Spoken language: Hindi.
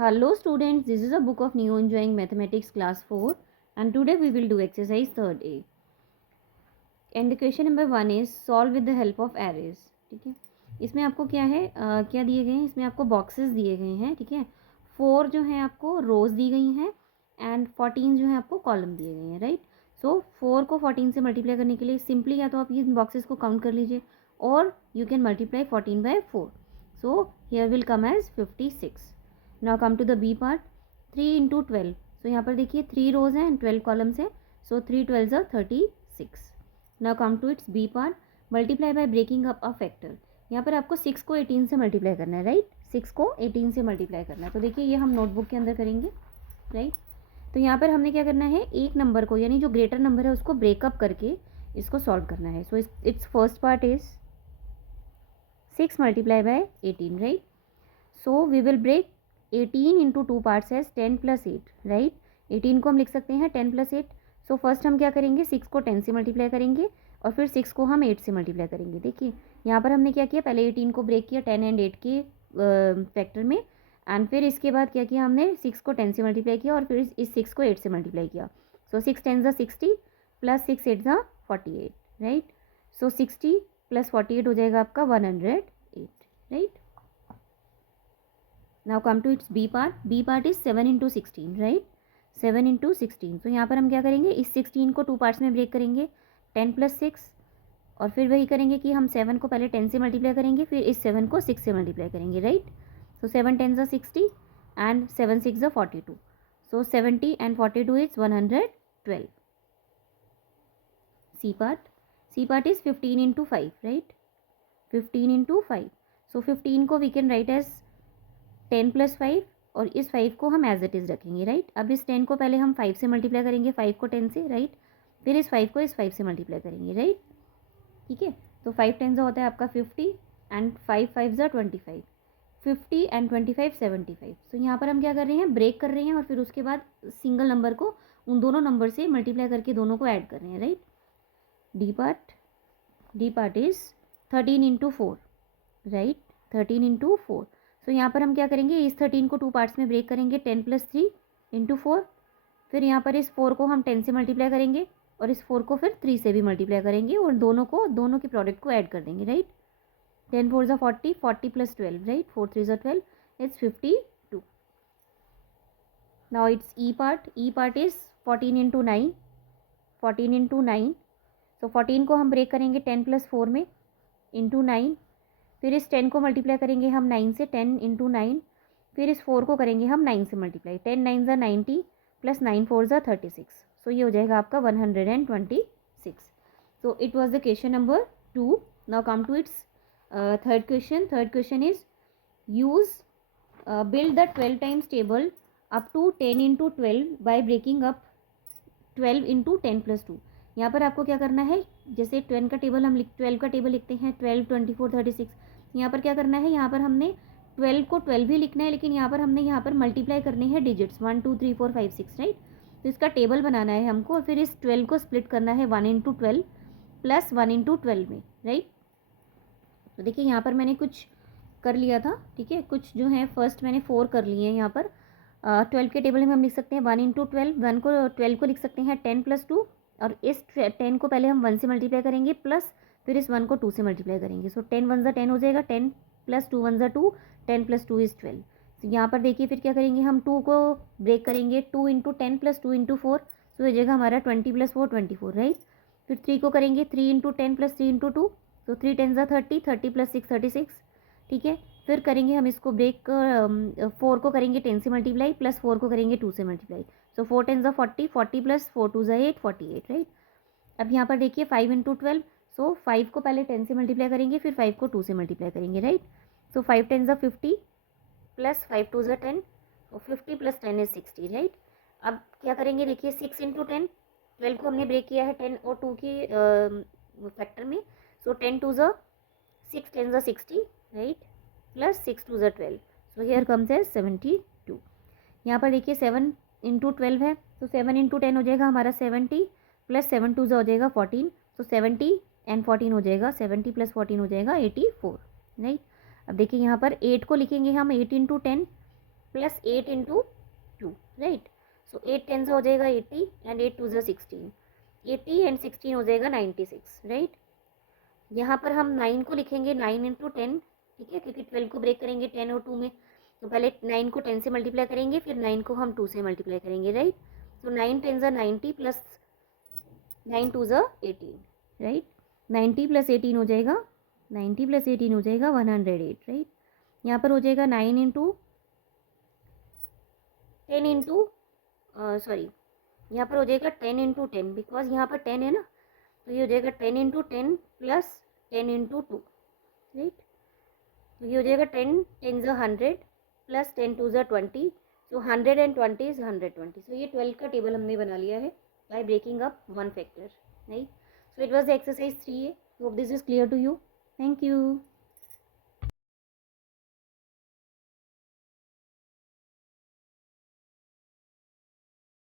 Hello students, this is a book of New Enjoying Mathematics class 4 and today we will do exercise 3rd A. And the question number 1 is solve with the help of arrays. ठीक है, इसमें आपको क्या है क्या दिए गए हैं, इसमें आपको बॉक्सेस दिए गए हैं. ठीक है, 4 जो है आपको रोज दी गई हैं एंड 14 जो है आपको कॉलम दिए गए हैं. राइट, सो 4 को 14 से मल्टीप्लाई करने के लिए सिंपली या तो आप ये बॉक्सेस को काउंट कर लीजिए और you can multiply 14 by 4. So here will come as 56. Now come to the B part. 3 into 12. So यहाँ पर देखिए 3 रोज हैं एंड 12 कॉलम्स हैं. So 3 12 are 36. Now come to its B part. Multiply by breaking up a factor. यहाँ पर आपको 6 को 18 से मल्टीप्लाई करना है. राइट, 6 को 18 से मल्टीप्लाई करना है. तो देखिए ये हम नोटबुक के अंदर करेंगे. राइट, तो यहाँ पर हमने क्या करना है, एक नंबर को यानी जो ग्रेटर नंबर है उसको ब्रेकअप करके इसको सॉल्व करना है. So its first part is 6 multiply by 18. Right, so we will break 18 into 2 parts as 10 plus 8. Right, 18 को हम लिख सकते हैं 10 प्लस 8. सो फर्स्ट हम क्या करेंगे, 6 को 10 से मल्टीप्लाई करेंगे और फिर 6 को हम 8 से मल्टीप्लाई करेंगे. देखिए यहाँ पर हमने क्या किया, पहले 18 को ब्रेक किया 10 एंड 8 के फैक्टर में एंड फिर इसके बाद क्या किया हमने, 6 को 10 से मल्टीप्लाई किया और फिर इस 6 को 8 से मल्टीप्लाई किया. सो 6 10 ज़ा 60 प्लस 6 8 ज़ा 48. राइट, सो 60 प्लस 48 हो जाएगा आपका 108. Right, now come to its B part. B part is 7 into 16. Right, 7 into 16. तो यहाँ पर हम क्या करेंगे, इस 16 को 2 पार्ट्स में ब्रेक करेंगे 10 प्लस 6 और फिर वही करेंगे कि हम 7 को पहले 10 से मल्टीप्लाई करेंगे फिर इस 7 को 6 से मल्टीप्लाई करेंगे. राइट, सो 7 10 ज़ा 60 एंड 7 6 ज़ा 42. So 70 and 42 is 112. C part. C part is 15 into 5. Right, 15 into 5. So 15 को we can write as 10 plus 5 और इस 5 को हम एज इट इज़ रखेंगे. राइट, अब इस 10 को पहले हम 5 से मल्टीप्लाई करेंगे, 5 को 10 से. राइट, फिर इस 5 को इस 5 से मल्टीप्लाई करेंगे. राइट, ठीक है, तो 5 10 होता है आपका 50 एंड 5 5 ज़ा 25. 50 एंड 25 75. तो यहाँ पर हम क्या कर रहे हैं, ब्रेक कर रहे हैं और फिर उसके बाद सिंगल नंबर को उन दोनों नंबर से मल्टीप्लाई करके दोनों को ऐड कर रहे हैं. Right, D part. D part is 13 into 4. Right, 13 into 4. तो यहाँ पर हम क्या करेंगे, इस 13 को 2 पार्ट्स में ब्रेक करेंगे 10 प्लस 3 इंटू 4. फिर यहाँ पर इस 4 को हम 10 से मल्टीप्लाई करेंगे और इस 4 को फिर 3 से भी मल्टीप्लाई करेंगे और दोनों के प्रोडक्ट को ऐड कर देंगे. राइट, 10 4 ज़ा 40, 40 प्लस 12. राइट, 4 3 ज़ा 12, it's 52. Now it's E part. E part is 14 into 9. 14 into 9. सो 14 को हम ब्रेक करेंगे 10 प्लस 4 में इंटू 9. फिर इस 10 को मल्टीप्लाई करेंगे हम 9 से, 10 इंटू 9. फिर इस 4 को करेंगे हम 9 से मल्टीप्लाई. 10 9 ज़ा 90 प्लस 9 4 ज़ा 36. सो ये हो जाएगा आपका 126. So it was the question number 2. Now come to its third question. Third question is use build the 12 times table up to 10 into 12 by breaking up 12 into 10 plus 2. यहाँ पर आपको क्या करना है, जैसे 12 का टेबल हम 12 का टेबल लिखते हैं 12 24 36. यहाँ पर क्या करना है, यहाँ पर हमने 12 को 12 ही लिखना है लेकिन यहाँ पर हमने यहाँ पर मल्टीप्लाई करने हैं डिजिट्स 1 2 3 4 5 6. राइट, तो इसका टेबल बनाना है हमको और फिर इस 12 को स्प्लिट करना है 1 इंटू 12 प्लस 1 इंटू 12 में. राइट, तो देखिए यहाँ पर मैंने कुछ कर लिया था. ठीक है, कुछ जो है फर्स्ट मैंने 4 कर लिए हैं. यहाँ पर 12 के टेबल में हम लिख सकते हैं 1 इंटू 12. 12 को लिख सकते हैं 10 प्लस 2 और इस 10 को पहले हम 1 से मल्टीप्लाई करेंगे प्लस फिर इस 1 को 2 से मल्टीप्लाई करेंगे. सो 10 1 ज़ा 10 हो जाएगा, 10 प्लस 2 1 ज़ा 2, 10 प्लस 2 इज़ 12. तो यहाँ पर देखिए फिर क्या करेंगे, हम 2 को ब्रेक करेंगे 2 इंटू 10 प्लस 2 इंटू 4. सो हो जाएगा हमारा 20 प्लस 4 24. राइट, फिर 3 को करेंगे 3 इंटू 10 प्लस 3 इंटू 2. तो 3 10 ज़ा 30, 30 प्लस 6 36. ठीक है, फिर करेंगे हम इसको ब्रेक 4 को करेंगे 10 से मल्टीप्लाई प्लस 4 को करेंगे 2 से मल्टीप्लाई. सो 4 10 ज़ा 40, 40 प्लस 4 2 ज़ा 8 48. राइट, अब यहाँ पर देखिए 5 इंटू 12. सो 5 को पहले 10 से मल्टीप्लाई करेंगे फिर 5 को 2 से मल्टीप्लाई करेंगे. राइट, सो 5 10 ज़ा 50 प्लस 5 2 ज़ा 10. तो 50 प्लस 10 इज 60. राइट, अब क्या करेंगे, देखिए 6 इंटू 10. 12 को हमने ब्रेक किया है 10 और 2 के फैक्टर में. सो 10 2 ज़ा 6 10 ज़ा 60. राइट, प्लस 6 2 ज़ा 12. So here comes as 72. यहाँ पर देखिए 7 इंटू 12 है. तो 7 इंटू 10 हो जाएगा हमारा 70 प्लस 7 2 ज़ा हो जाएगा 14. तो 70 एंड 14 हो जाएगा, 70 प्लस 14 हो जाएगा 84. राइट, अब देखिए यहाँ पर 8 को लिखेंगे हम 8 इंटू 10 प्लस 8 इंटू 2, राइट। सो 8 10 हो जाएगा 80 एंड 8 2 16, 80 एंड 16 हो जाएगा 96, राइट। यहाँ पर हम 9 को लिखेंगे 9 इंटू 10, ठीक है, क्योंकि 12 को ब्रेक करेंगे 10 और 2 में, तो पहले 9 को 10 से मल्टीप्लाई करेंगे, फिर 9 को हम 2 से मल्टीप्लाई करेंगे, राइट। तो 9 10 90 प्लस 9 2 18, राइट। 90 प्लस 18 हो जाएगा, 90 प्लस 18 हो जाएगा 108, राइट। यहाँ पर हो जाएगा 9 इंटू 10 इंटू सॉरी, यहाँ पर हो जाएगा 10 इंटू 10, बिकॉज यहाँ पर 10 है ना, तो ये हो जाएगा 10 इंटू 10 प्लस 10 इंटू 2, राइट। तो ये हो जाएगा 10 10 100 प्लस 10 2 20, सो 120 इज 120। सो ये 12 का टेबल हमने बना लिया है by breaking up one factor, right. So it was the exercise 3A। Hope this is clear to you. Thank you.